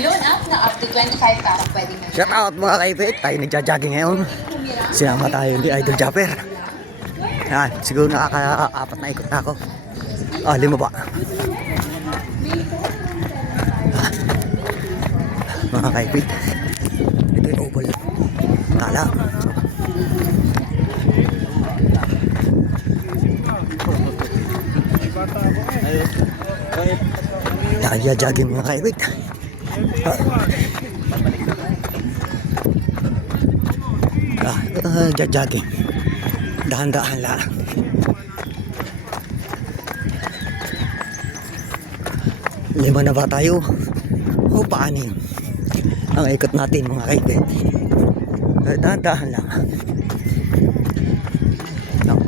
Loan up na up to 25,000 pwede na. Shout out mga kaipit. Tayo nagja-jogging ngayon. Sinama tayo ni Idol Japper. Yan, siguro nakaka-apat na ikot na ako. Ah, 5 ba? Mga kaipit. Ito yung oval. Kala. Nagja-jogging mga kaipit. Jogging. Dahan-dahan lang. Lima na ba tayo? O paano yun? Ang ikot natin mga kaibet. Dahan-dahan lang. No.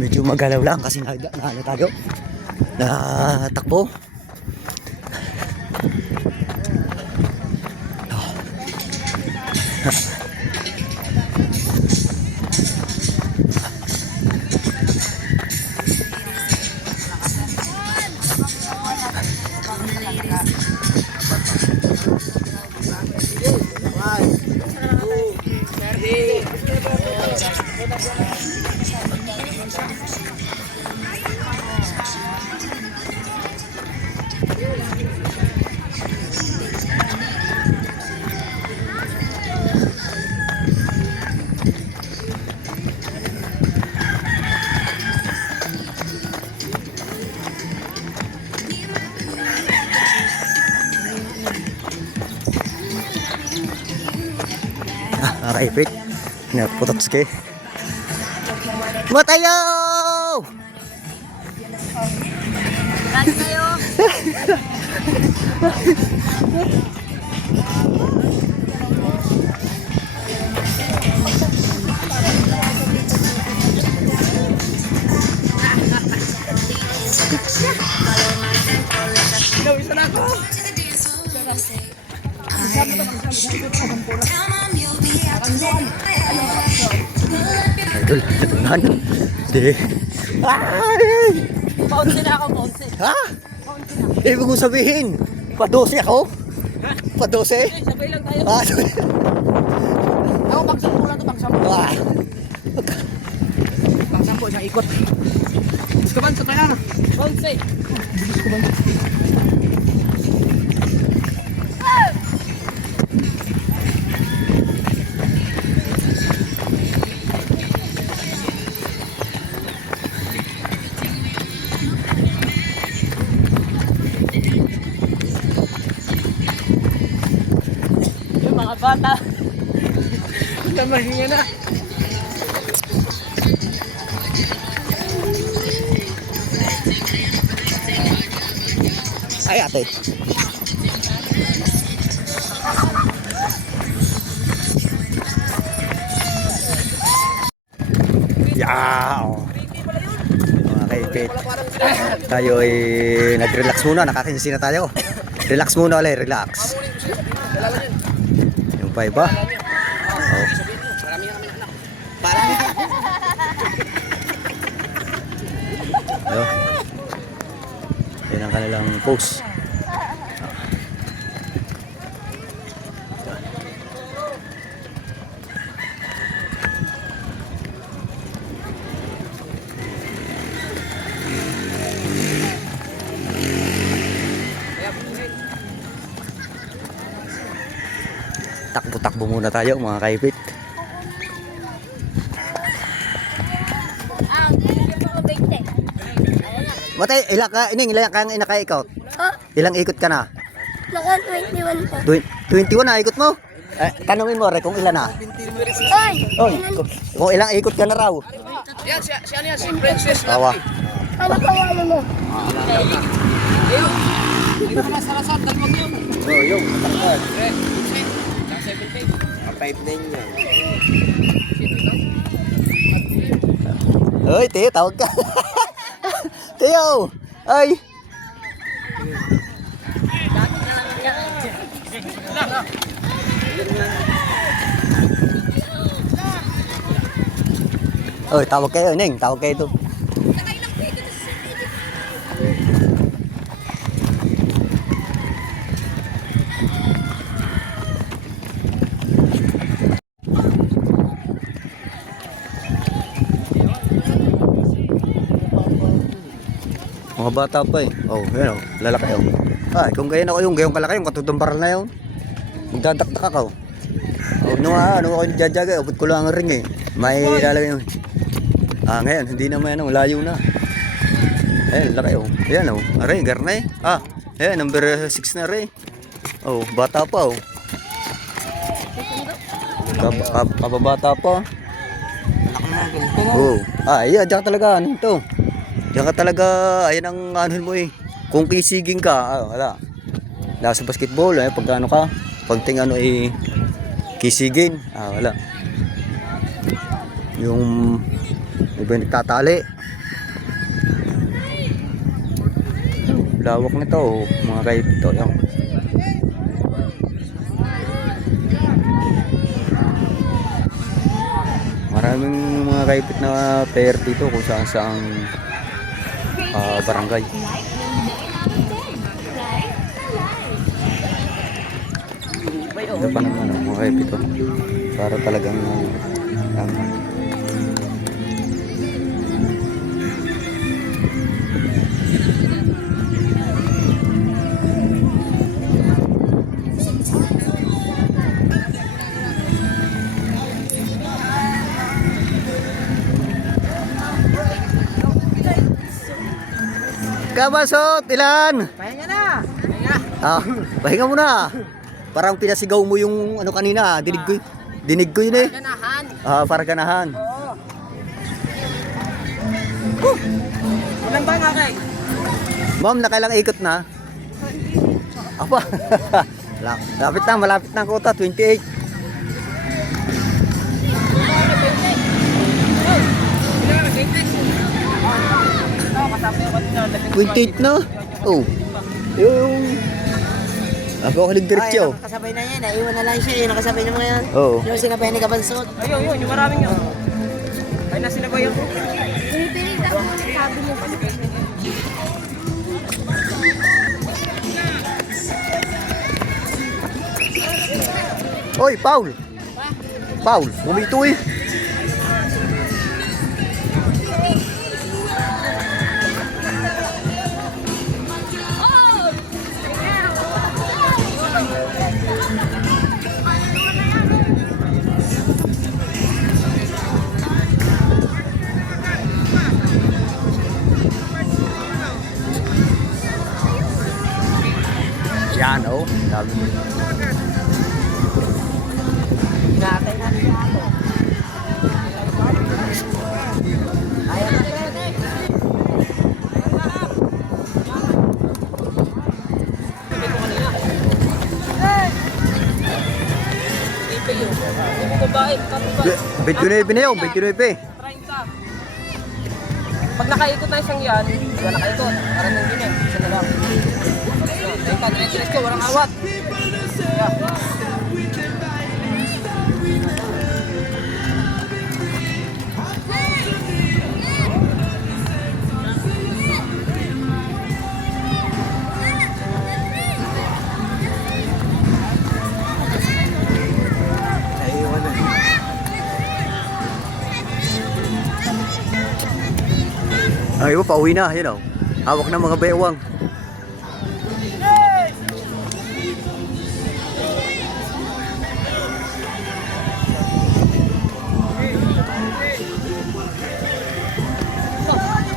Medyo magalaw lang kasi naano tayo. Natakbo. Raipit. Naputot sige. Matayo! Lagi kayo. Isa na ako. Idol, natunan. Di. Ay! Paunsi na ako, paunsi. Ha? Ibig mong sabihin, pa-12 ako? Pa-12? Sabay lang tayo. Ah, Ako, bangsampo lang ito, bangsampo. ah. Bangsampo, isang ikot. Bilis ka ba? Sa tayo na. Paunsi. Bilis ka ba? Yung mga bata. Namahinga na. Ay, ate. Yaw! Mga kaipit. Tayo ay nag-relax muna. Nakakinsi na tayo. Relax muna ulit. Relax. Yung pa iba. Oh. Marami na kami anak. Parang Ayun. Yan ang kanilang post. Takbo-takbo muna tayo mga kaipit. Matay, ilang kang inaka-ikot? Ilang ikot ka na? Naka 21 po. 21 na ikot mo? Tanungin mo, kung ilan na? Oy! Oy, kung ilang ikot ka na raw? yan, siya niya, si Princess. Tawa. Ano pa ano mo? Hindi ka masalasat, dalawag yun. Oh, yung matangkad. 5'9" yan. Oy, te, tawag ka. Teo! Ay! Oy, tawag kayo, Neng. Tawag kayo to. Mga bata pa eh. Oh, yan oh. Lalaki oh. Ah, kung ganyan ako yung gayong kalaki, yung katutumbaral na yun. Magdadaktak ako. Oh, ano ako yung jajaga, upot ko lang ang ring eh. May lalagay yun. Ah, ngayon, hindi naman yan, layo na. Ayan, laki oh. Ayan oh. Aray, garnay. Ah, ayan, number 6 na rin. Oh, bata pa oh. Kababata pa. Oh. Ah, iya, diyan ka talaga, ano ito? Diyan ka talaga, ayan ang anuhin mo eh. Kung kisiging ka, wala. Nasa basketball, pag ano ka, pag ting ano eh, kisigin, wala. Yung iba yung nagtatali. Lawak nito, mga kaipito. Yan. Maraming mga kaipit na player dito kung saan saang barangay. Ito pa naman mga kaipito. Para talagang Kabasot, ilan? Pahinga na. Pahinga muna. Parang pinasigaw mo yung ano kanina, dinig ko yun eh. Ganahan. Para ganahan. Ilan ba nga kay? Ma'am, nakailang ikot na? Apa? Malapit na ang kota, 28. Quintate na? Oh. Yung ako kalig diretso. Nakasabay na yan. Naiwan na lang siya. Yung nakasabay na mga yan. Oo. Yung sinabay ni Kabansot. Ayun, yung maraming yun. Ay, nasinabay ako. Pinipilit ako ng sabi niya. Oy, Paul. Paul, bumito eh. Yan oh, dami. Natay na siya ako. Ayaw na siya. Bintunoy yun, bintunoy. 30. Pag nakaikot na isang yan, wala nakaikot. Parang yung gini. Isa na lang. Let's go, walang awat. Ay, pauwi na, yun oh. Hawak ng mga bewang.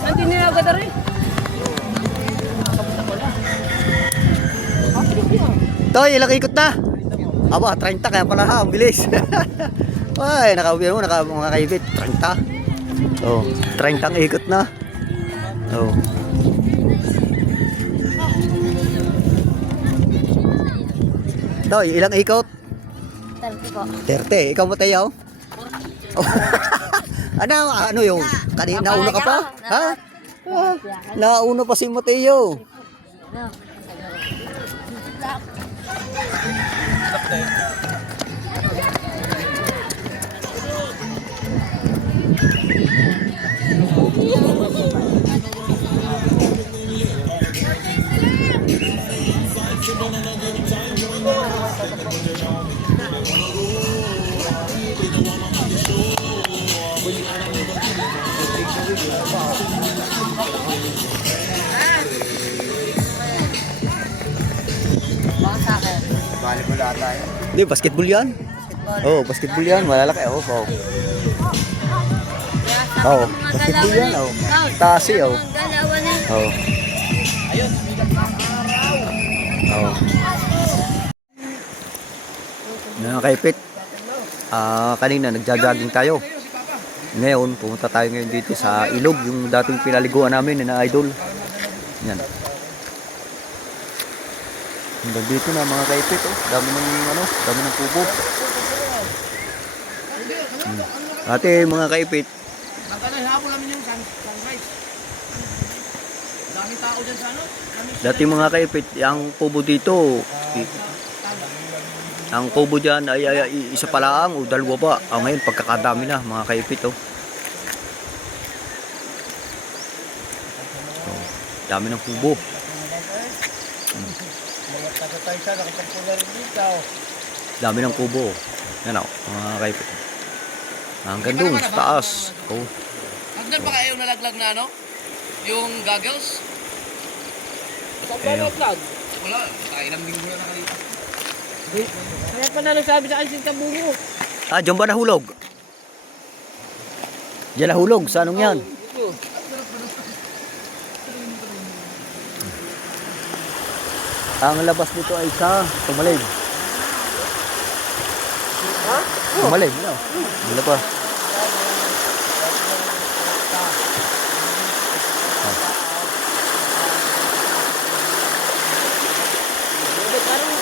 Nanti nila agad na rin. Toy, ilang ikot na? Aba, 30 kaya pala ha, ang bilis. Ay, nakauwi mo, mga kaibit, 30. Oh, 30 ang ikot na. Oh. Toy, ilang ikot? 30 po. 30. Ikaw Mateo? Oh. ano yung? Kanina nauna ka pa? Ha? Nauna pa si Mateo. bata yan. Hindi, basketball yan. Oo, basketball yan. Malalaki. Oo, oo. Oo, basketball yan. Oo. Tasi, oo. Galawan na. Oo. Oo. Mga kaipit, kanina nagja-jogging tayo. Ngayon, pumunta tayo ngayon dito sa ilog, yung dating pinaliguan namin na idol. Yan. Hanggang dito na mga kaipit, oh. Dami ng kubo. Ate, mga kaipit, Nagkanay hapon namin yung sunrise. Daming tao dyan sa ano? dati mga kaipit, ang kubo dito, ang kubo dyan ay isa pala ang o dalawa pa. Ngayon, pagkakadami na mga kaipit, oh. Oh, dami ng kubo. Dami ng kubo. Yan, oh, mga kaipit. Hanggang doon, sa taas. Oh. Hagdan pa kayo nalaglag na ano? Yung goggles? Saan ba nag-vlog? Wala, ilang linggo na nakalipas. Kaya pa na nagsabi sa akin sa bungo. Diyan ba nahulog? Diyan nahulog, sa anong yan? Ito. Ang labas dito ay sa Tumalib. Ha? Tumalib, no? Wala pa. Parang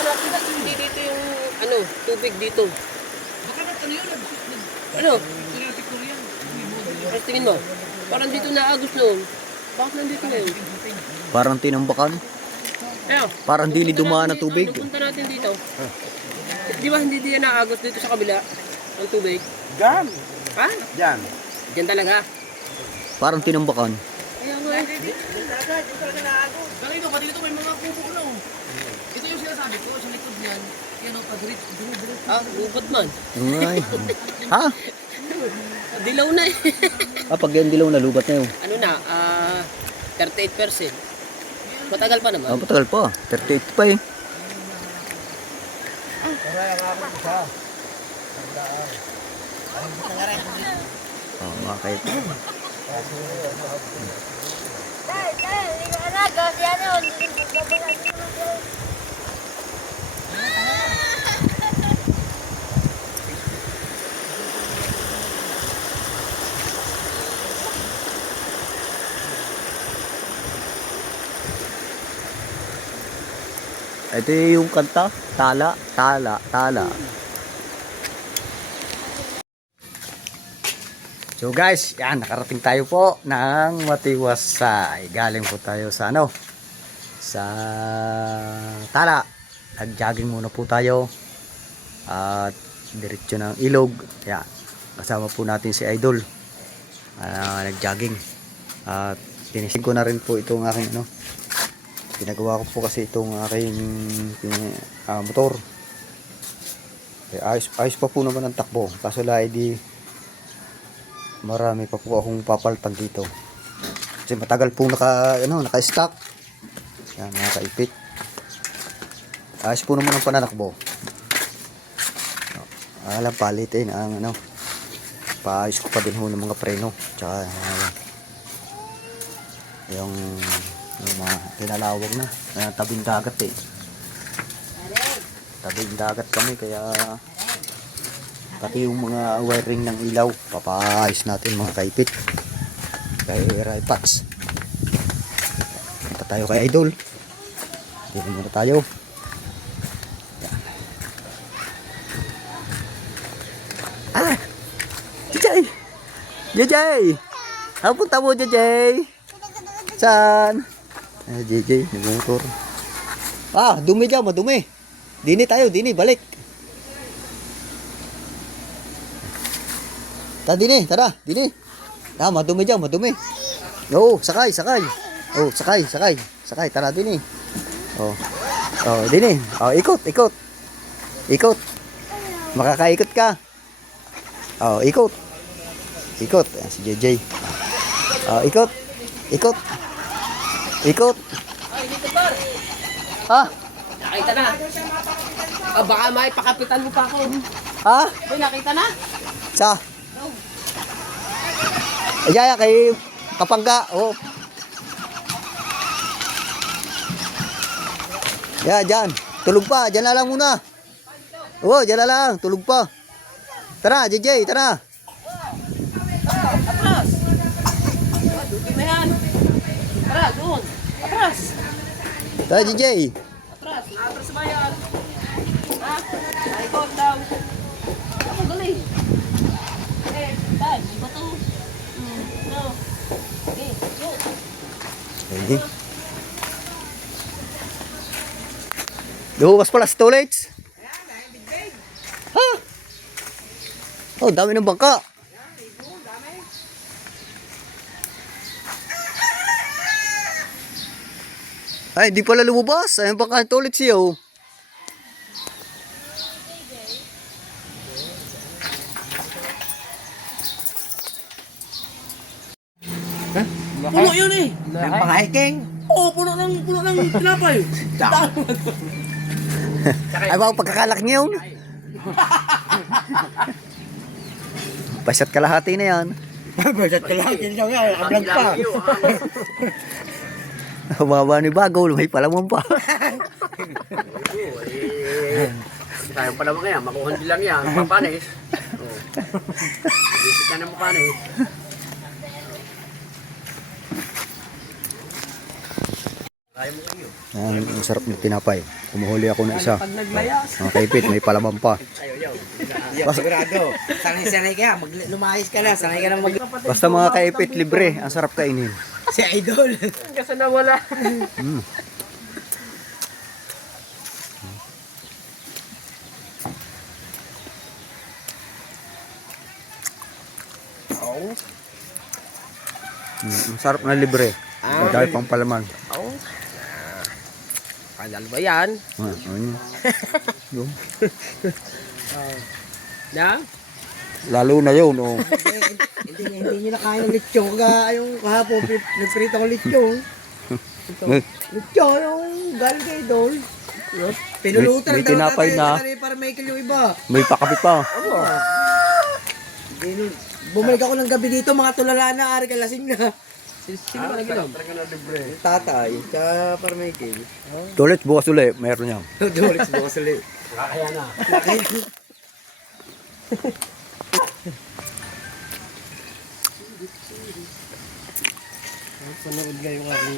nakakita hindi dito yung ano, tubig dito. Baka na ano yun? Ano? Victorian. Ang tingin mo? Parang dito na agos noon. Bakit nandito ngayon? Parang tinambakan. Ayun. Parang di ni dumaan ng tubig. Punta natin dito. Di ba hindi diyan naagos dito sa kabila ng tubig? Diyan. Ha? Diyan. Diyan talaga. Parang tinambakan. Ayun nga eh. Kanino, pati dito may mga kubo na oh. Ito yung sinasabi ko, sa likod niyan, yan o, pag-reach, Ah, lubot man. Ay. Ha? Dilaw na eh. Pag yan dilaw na lubat na yun. Ano na, 38%. Matagal pa naman. Patagal pa. 38 pa eh. Mga kaibigan. Hindi ka na. Kasi ano, babala din naman kayo. Ito yung kanta. Tala, tala, tala. So guys, yan, nakarating tayo po ng Matiwasay. Galing po tayo sa ano? Sa Tala. Nag-jogging muna po tayo. At diretso ng ilog. Yan. Kasama po natin si Idol. Nag-jogging. At tinisin ko na rin po itong aking ano. Pinagawa ko po kasi itong aking motor. Ayos pa po naman ang takbo. Kaso lang di marami pa po akong papaltan dito. Kasi matagal po naka-stock. Yan, nakaipit. Ayos po naman ang pananakbo. Alam, palitin ang ano. Paayos ko pa din ho ng mga preno. Tsaka yung mga tinalawag na tabing dagat eh. Tabing dagat kami kaya pati yung mga wiring ng ilaw papaayos natin mga kaipit kay Ripax. Punta tayo kay Idol. Dito muna tayo. Yan. Jajay! Jajay! Punta mo, Jajay! Saan? JJ, nagmumotor. Dumi dyan, madumi. Dini tayo, dini, balik. Tara, dini. Madumi dyan, madumi. Oo, sakay. Sakay, tara, dini. Dini. Ikot. Makakaikot ka. Ikot. Ayan, si JJ. Ikot. Nakita na. Ah, baka may pakapitan mo pa ako. Ha? Uy, nakita na. Sa? Ayaya kay Kapangga. Oh. Ya, dyan. Tulog pa. Dyan na lang muna. Oo, dyan na lang. Tulog pa. Tara, JJ. Tara. Atras. Ah, duty mo yan. Tara, doon. Atras. Tara, JJ. Atras. Atras ba yan? Ha? Naikot daw. Ako, galing. Eh, bag. Iba to. No. Okay, go. Sige. Luwas pala storage. Ha? Oh, dami ng bangka. Ay, di pala lumabas. Ayun bangka ng storage siya, oh. Puno yun eh. Ng pang-hiking? Oo, puno ng tinapay. Ay, baka pagkakalak niya yun. Pasat kalahati na yan. Bagat ka lang, yun siya nga, ablag pa. Baba ni Bago, may palaman pa. Sayang pa naman kaya, makuhan bilang yan, papanis. Bisik ka na mapanis. Ang sarap ng tinapay. Kumuhuli ako ng isa. Pag naglayas. Mga kaipit, may palaman pa. Sigurado. Sanay ka, lumayas ka na, sanay ka na Basta mga kaipit, libre. Ang sarap kainin. Si Idol. Kasi nawala. Ang sarap na libre. Dahil pang palaman. Kanal ba yan? Ano? Na? Lalo na yun, oh. Hindi nyo na kaya ng lechon. Kaya yung kahapon, nagprito ko lechon. Lechon, yung galing kay Idol. Pinulutan May tinapay na. Para may yung iba. May pakapit pa. Bumalik ako ng gabi dito, mga tulala na, ari kalasing na. Sino ba nag-inom? Tatay, ka para may kill. Tulit, bukas ulit. Meron yan. Doris, bukas ulit. Kaya na. Panood ngayon aking